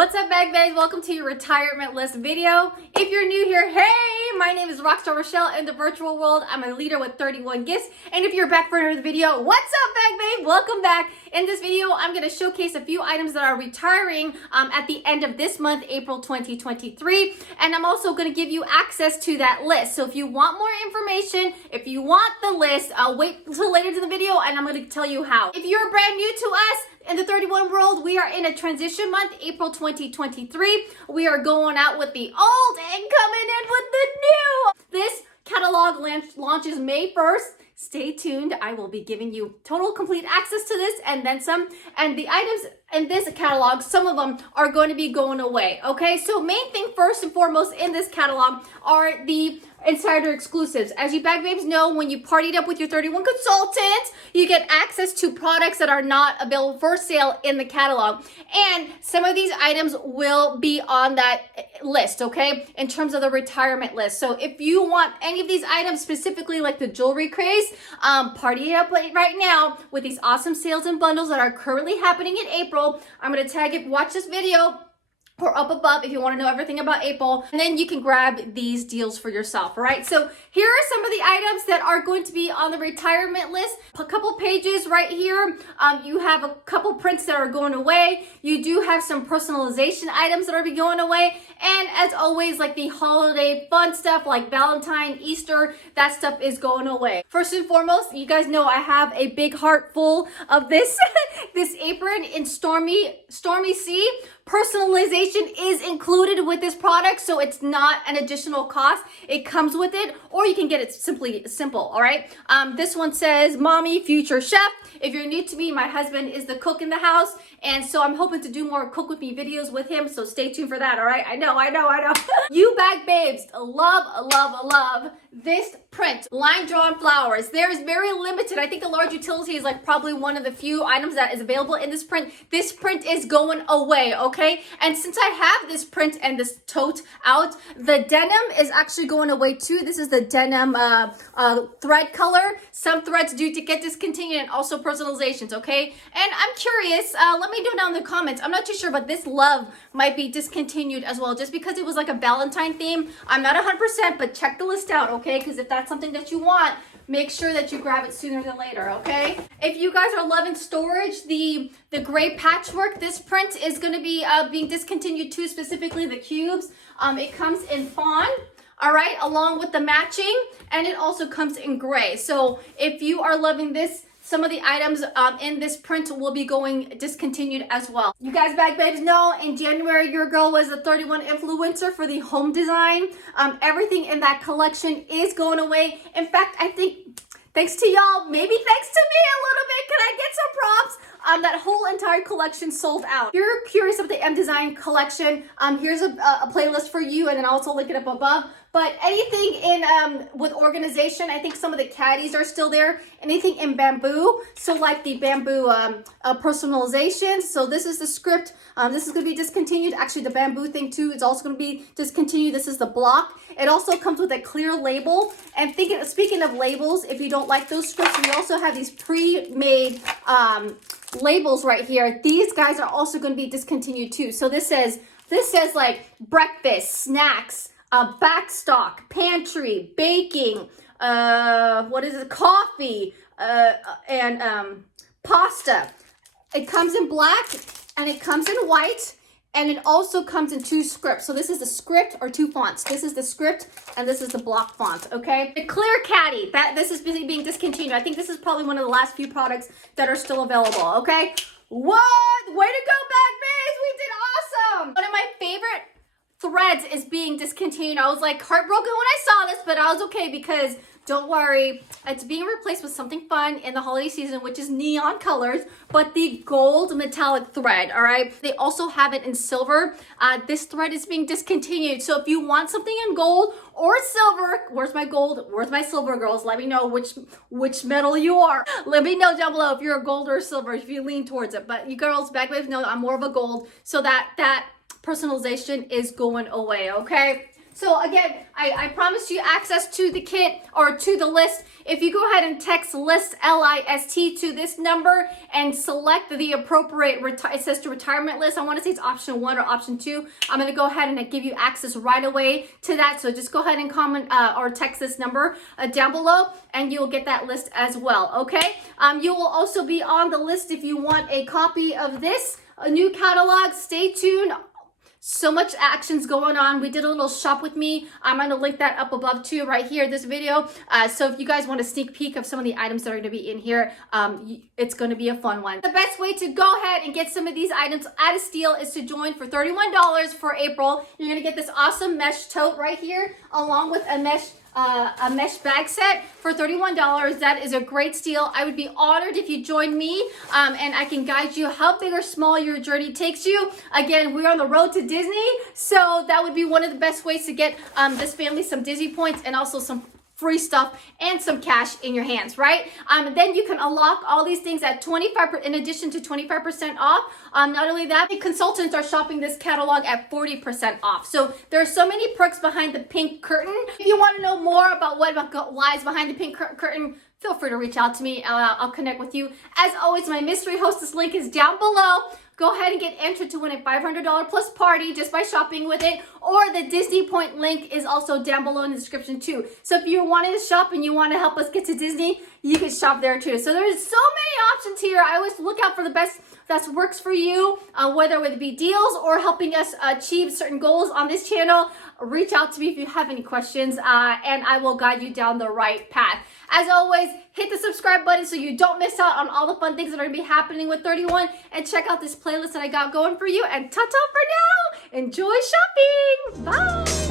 What's up, bag bags? Welcome to your retirement list video. If you're new here, hey, my name is Rockstar Rochelle in the virtual world. I'm a leader with 31 gifts. And if you're back for another video, what's up, bag babe? Welcome back. In this video, I'm going to showcase a few items that are retiring at the end of this month, April 2023. And I'm also going to give you access to that list. So if you want more information, if you want the list, I'll wait until later in the video and I'm going to tell you how. If you're brand new to us, in the 31 world, we are in a transition month, April 2023. We are going out with the old and coming in with the new. This catalog launches May 1st. Stay tuned. I will be giving you total complete access to this and then some. And the items in this catalog, some of them are going to be going away. Okay, so main thing first and foremost in this catalog are the insider exclusives. As you bag babes know, when you partied up with your 31 consultant, you get access to products that are not available for sale in the catalog. And some of these items will be on that list, okay, in terms of the retirement list. So if you want any of these items, specifically like the jewelry craze, party it up right now with these awesome sales and bundles that are currently happening in April. I'm going to tag it, watch this video, or up above if you want to know everything about April, and then you can grab these deals for yourself. All right, so here are some of the items that are going to be on the retirement list. A couple pages right here. You have a couple prints that are going away. You do have some personalization items that are going away, and as always, like the holiday fun stuff like Valentine, Easter, that stuff is going away. First and foremost, you guys know I have a big heart full of this this apron in Stormy Sea. Personalization is included with this product, so it's not an additional cost. It comes with it, or you can get it simple, all right? This one says, Mommy, Future Chef. If you're new to me, my husband is the cook in the house, and so I'm hoping to do more cook with me videos with him, so stay tuned for that, all right? I know. You bag babes love this print, line drawn flowers. There is very limited. I think the large utility is like probably one of the few items that is available in this print. This print is going away, okay? And since I have this print and this tote out, the denim is actually going away too. This is the denim thread color. Some threads do to get discontinued, and also personalizations, okay? And I'm curious, let me know down in the comments. I'm not too sure, but this love might be discontinued as well, just because it was like a Valentine theme. I'm not 100%, but check the list out, okay? Because if that's something that you want, make sure that you grab it sooner than later, okay? If you guys are loving storage, the gray patchwork, this print is going to be being discontinued too, specifically the cubes. It comes in fawn, all right, along with the matching, and it also comes in gray. So if you are loving this, some of the items in this print will be going discontinued as well. You guys bag babes know in January, your girl was a 31 influencer for the home design. Everything in that collection is going away. In fact, I think thanks to y'all, maybe thanks to me a little bit, can I get some props? That whole entire collection sold out. If you're curious about the M Design collection, here's a playlist for you, and then I'll also link it up above. But anything in with organization, I think some of the caddies are still there. Anything in bamboo, so like the bamboo personalization. So this is the script. This is going to be discontinued. Actually, the bamboo thing too is also going to be discontinued. This is the block. It also comes with a clear label. And speaking of labels, if you don't like those scripts, we also have these pre-made labels right here. These guys are also going to be discontinued too. So this says like breakfast, snacks, backstock, pantry, baking, coffee, and pasta. It comes in black and it comes in white, and it also comes in two scripts. So this is the script or two fonts. This is the script and this is the block font, okay? The clear caddy, this is busy being discontinued. I think this is probably one of the last few products that are still available, okay? What? Way to go, bag babes! We did awesome! One of my favorite threads is being discontinued. I was like heartbroken when I saw this, but I was okay because don't worry, it's being replaced with something fun in the holiday season, which is neon colors, but the gold metallic thread, all right? They also have it in silver. This thread is being discontinued. So if you want something in gold or silver, where's my gold? Where's my silver, girls? Let me know which metal you are. Let me know down below if you're a gold or a silver, if you lean towards it. But you girls, backwaves know I'm more of a gold. So that personalization is going away, okay? So again, I promised you access to the kit or to the list. If you go ahead and text list, L-I-S-T, to this number and select the appropriate, it says to retirement list. I want to say it's option 1 or option 2. I'm going to go ahead and give you access right away to that. So just go ahead and comment or text this number down below and you'll get that list as well. Okay. You will also be on the list if you want a copy of this, a new catalog. Stay tuned. So much actions going on. We did a little shop with me. I'm going to link that up above too, right here, this video. So if you guys want a sneak peek of some of the items that are going to be in here, it's going to be a fun one. The best way to go ahead and get some of these items at a steal is to join for $31 for April. You're going to get this awesome mesh tote right here, along with a mesh bag set for $31. That is a great steal. I would be honored if you join me and I can guide you how big or small your journey takes you. Again, we're on the road to Disney, so that would be one of the best ways to get this family some Disney points and also some free stuff and some cash in your hands, right? Then you can unlock all these things at 25%, in addition to 25% off. Not only that, the consultants are shopping this catalog at 40% off. So there are so many perks behind the pink curtain. If you want to know more about what lies behind the pink curtain, feel free to reach out to me. I'll connect with you. As always, my mystery hostess link is down below. Go ahead and get entered to win a $500 plus party just by shopping with it. Or the Disney Point link is also down below in the description too. So if you're wanting to shop and you want to help us get to Disney, you can shop there too. So there's so many options here. I always look out for the best that works for you, whether it be deals or helping us achieve certain goals on this channel. Reach out to me if you have any questions and I will guide you down the right path. As always, hit the subscribe button so you don't miss out on all the fun things that are going to be happening with 31, and check out this playlist that I got going for you. And ta-ta for now. Enjoy shopping. Bye.